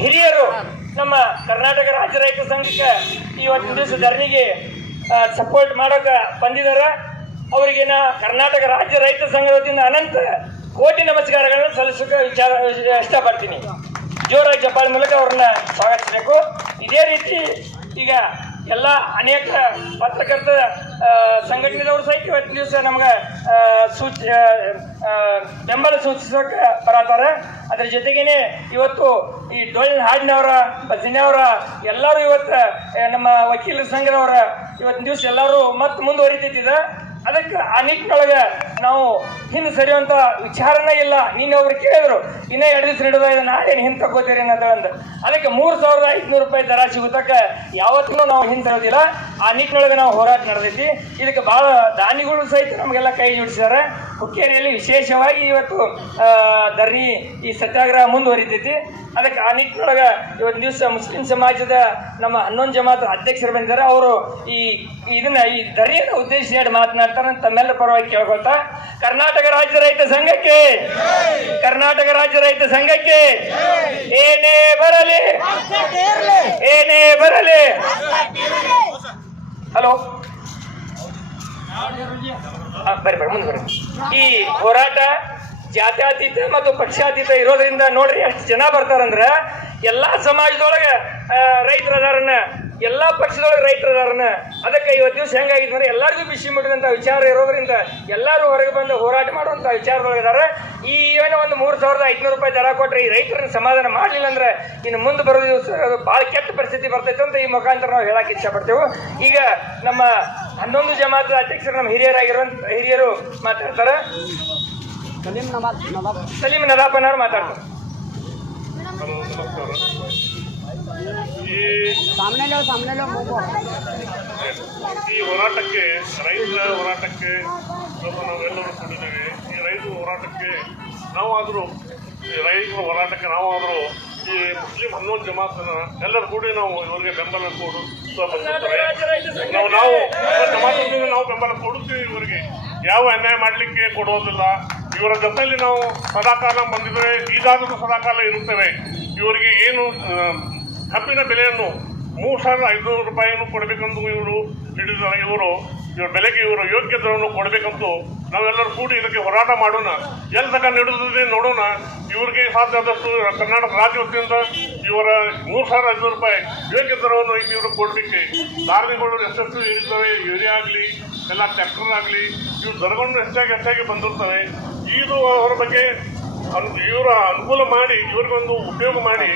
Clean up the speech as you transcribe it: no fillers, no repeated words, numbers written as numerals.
ಹಿರಿಯರು ನಮ್ಮ ಕರ್ನಾಟಕ ರಾಜ್ಯ ರೈತ ಸಂಘಕ್ಕೆ ಇವತ್ತಿನ ದಿವಸ ಧರಣಿಗೆ ಸಪೋರ್ಟ್ ಮಾಡೋಕೆ ಬಂದಿದ್ದಾರೆ. ಅವರಿಗೇನ ಕರ್ನಾಟಕ ರಾಜ್ಯ ರೈತ ಸಂಘದ ವತಿಯಿಂದ ಅನಂತ ಕೋಟಿ ನಮಸ್ಕಾರಗಳನ್ನು ಸಲ್ಲಿಸೋಕೆ ಇಷ್ಟಪಡ್ತೀನಿ. ಜೋರಾಗಿ ಜಪಾಳ ಮೂಲಕ ಅವ್ರನ್ನ ಸ್ವಾಗತಿಸಬೇಕು. ಇದೇ ರೀತಿ ಈಗ ಎಲ್ಲ ಅನೇಕ ಪತ್ರಕರ್ತ ಸಂಘಟನೆದವರು ಸಹಿತ ಇವತ್ತಿನ ದಿವಸ ನಮ್ಗೆ ಬೆಂಬಲ ಸೂಚಿಸೋಕೆ ಬರತಾರೆ. ಅದ್ರ ಜೊತೆಗೇನೆ ಇವತ್ತು ಈ ಡೊಳ್ಳಿನ ಹಾಡಿನವರ ಭಜನೆಯವರ ಎಲ್ಲರೂ ಇವತ್ತು ನಮ್ಮ ವಕೀಲರ ಸಂಘದವರ ಇವತ್ತಿನ ದಿವಸ ಎಲ್ಲರೂ ಮತ್ತೆ ಮುಂದುವರಿತಿದ್ದ. ಅದಕ್ಕೆ ಆ ನಿಟ್ಟಿನೊಳಗೆ ನಾವು ಹಿಂದೆ ಸರಿಯುವಂಥ ವಿಚಾರನೇ ಇಲ್ಲ. ನಿನ್ನೆ ಅವ್ರು ಕೇಳಿದ್ರು ಇನ್ನೂ 2 ದಿವಸ ಹಿಡಿದ ಇದು ನಾಳೇನು ಹಿಂದೆ ತಗೋತೀರಿ ಅನ್ನೋದು. ಅದಕ್ಕೆ 3500 ರೂಪಾಯಿ ದರ ಸಿಗುತ್ತಕ್ಕೆ ಯಾವತ್ತೂ ನಾವು ಹಿಂದೆ ತರೋದಿಲ್ಲ. ಆ ನಿಟ್ಟಿನೊಳಗೆ ನಾವು ಹೋರಾಟ ನಡೆದೈತಿ. ಇದಕ್ಕೆ ಭಾಳ ದಾನಿಗಳು ಸಹಿತ ನಮಗೆಲ್ಲ ಕೈ ಜೋಡಿಸಿದ್ದಾರೆ. ಹುಕ್ಕೇರಿಯಲ್ಲಿ ವಿಶೇಷವಾಗಿ ಇವತ್ತು ಧರಣಿ ಈ ಸತ್ಯಾಗ್ರಹ ಮುಂದುವರಿತೈತಿ. ಅದಕ್ಕೆ ಆ ನಿಟ್ಟಿನೊಳಗೆ ಇವತ್ತಿನ ದಿವಸ ಮುಸ್ಲಿಂ ಸಮಾಜದ ನಮ್ಮ 11 ಜಮಾತ್ ಅಧ್ಯಕ್ಷರು ಬಂದಿದ್ದಾರೆ. ಅವರು ಈ ಧರಣಿಯನ್ನು ಉದ್ದೇಶಿಸಿ ಮಾತನಾಡ್ತಾರೆ. ತಮ್ಮೆಲ್ಲ ಪರವಾಗಿ ಕೇಳ್ಕೊಳ್ತಾ ಕರ್ನಾಟಕ ರಾಜ್ಯ ರೈತ ಸಂಘಕ್ಕೆ, ಕರ್ನಾಟಕ ರಾಜ್ಯ ರೈತ ಸಂಘಕ್ಕೆ ಏನೇ ಬರಲಿ, ಏನೇ ಬರಲಿ. ಹಲೋ, ಬರ್ರಿ ಮುಂದೆ ಬರ್ರಿ. ಈ ಹೋರಾಟ ಜಾತ್ಯತೀತ ಮತ್ತು ಪಕ್ಷಾತೀತ ಇರೋದ್ರಿಂದ ನೋಡ್ರಿ ಎಷ್ಟು ಜನ ಬರ್ತಾರಂದ್ರೆ ಎಲ್ಲ ಸಮಾಜದೊಳಗೆ ರೈತರದಾರನ್ನ, ಎಲ್ಲ ಪಕ್ಷದೊಳಗೆ ರೈತರದಾರನ್ನ. ಅದಕ್ಕೆ ಇವತ್ತು ದಿವಸ ಹೆಂಗಾಗಿದ್ರೆ ಎಲ್ಲರಿಗೂ ಬಿಸಿ ಮುಟ್ಟಿದಂಥ ವಿಚಾರ ಇರೋದ್ರಿಂದ ಎಲ್ಲರೂ ಹೊರಗೆ ಬಂದು ಹೋರಾಟ ಮಾಡುವಂಥ ವಿಚಾರದೊಳಗಿದ್ದಾರೆ. ಈ ಏನೋ ಒಂದು 3500 ರೂಪಾಯಿ ದರ ಕೊಟ್ಟರೆ ಈ ರೈತರನ್ನ ಸಮಾಧಾನ ಮಾಡಲಿಲ್ಲ ಅಂದ್ರೆ ಇನ್ನು ಮುಂದೆ ಬರೋ ದಿವಸ ಅದು ಭಾಳ ಕೆಟ್ಟ ಪರಿಸ್ಥಿತಿ ಬರ್ತೈತೆ ಅಂತ ಈ ಮುಖಾಂತರ ನಾವು ಹೇಳಕ್ಕೆ ಇಷ್ಟಪಡ್ತೇವೆ. ಈಗ ನಮ್ಮ 11 ಜಮಾತ್ ಅಧ್ಯಕ್ಷರು ನಮ್ಮ ಹಿರಿಯರು ಮಾತಾಡ್ತಾರೆ. ಸಲೀಂ ನದಾಪನವ್ರು ಮಾತಾಡ್ತಾರೆ. ಈ ಹೋರಾಟಕ್ಕೆ, ರೈತರ ಹೋರಾಟಕ್ಕೆ ನಾವೆಲ್ಲರೂ ಕೊಟ್ಟಿದ್ದೇವೆ. ಈ ರೈತರ ಹೋರಾಟಕ್ಕೆ ನಾವಾದರೂ, ರೈತರ ಹೋರಾಟಕ್ಕೆ ನಾವಾದರೂ ಈ ಮುಸ್ಲಿಂ 11 ಜಮಾತನ ಎಲ್ಲರೂ ಕೂಡಿ ನಾವು ಇವರಿಗೆ ಬೆಂಬಲ ನಾವು ಜಮಾತದಿಂದ ನಾವು ಬೆಂಬಲ ಕೊಡುತ್ತೀವಿ. ಇವರಿಗೆ ಯಾವ ಅನ್ಯಾಯ ಮಾಡಲಿಕ್ಕೆ ಕೊಡೋದಿಲ್ಲ. ಇವರ ಜೊತೆಯಲ್ಲಿ ನಾವು ಸದಾಕಾಲ ಬಂದಿದ್ದೇವೆ, ಈಗಾದರೂ ಸದಾಕಾಲ ಇರುತ್ತೇವೆ. ಇವರಿಗೆ ಏನು ಕಬ್ಬಿನ ಬೆಲೆಯನ್ನು 3500 ರೂಪಾಯಿಯನ್ನು ಕೊಡಬೇಕೆಂದು ಇವರು ಹಿಡಿದ ಇವ್ರ ಬೆಲೆಗೆ ಇವರು ಯೋಗ್ಯ ದರವನ್ನು ಕೊಡಬೇಕಂತೂ ನಾವೆಲ್ಲರೂ ಕೂಡಿ ಇದಕ್ಕೆ ಹೋರಾಟ ಮಾಡೋಣ. ಎಲ್ಲಿ ತನಕ ನೀಡುತ್ತದೆ ನೋಡೋಣ. ಇವರಿಗೆ ಸಾಧ್ಯ ಆದಷ್ಟು ಕರ್ನಾಟಕ ರಾಜ್ಯ ವತಿಯಿಂದ ಇವರ 3500 ರೂಪಾಯಿ ಯೋಗ್ಯ ದರವನ್ನು ಇವರು ಕೊಡಲಿಕ್ಕೆ ಧಾರಣೆಗಳು ಎಷ್ಟೆಷ್ಟು ಇರ್ತವೆ. ಯೂರಿಯಾ ಆಗಲಿ, ಎಲ್ಲ ಟ್ರ್ಯಾಕ್ಟರ್ ಆಗಲಿ, ಇವ್ರ ದರಗಳನ್ನು ಹೆಚ್ಚಾಗಿ ಬಂದಿರ್ತವೆ. ಇದು ಅವರ ಬಗ್ಗೆ ಇವರ ಅನುಕೂಲ ಮಾಡಿ, ಇವರಿಗೊಂದು ಉಪಯೋಗ ಮಾಡಿ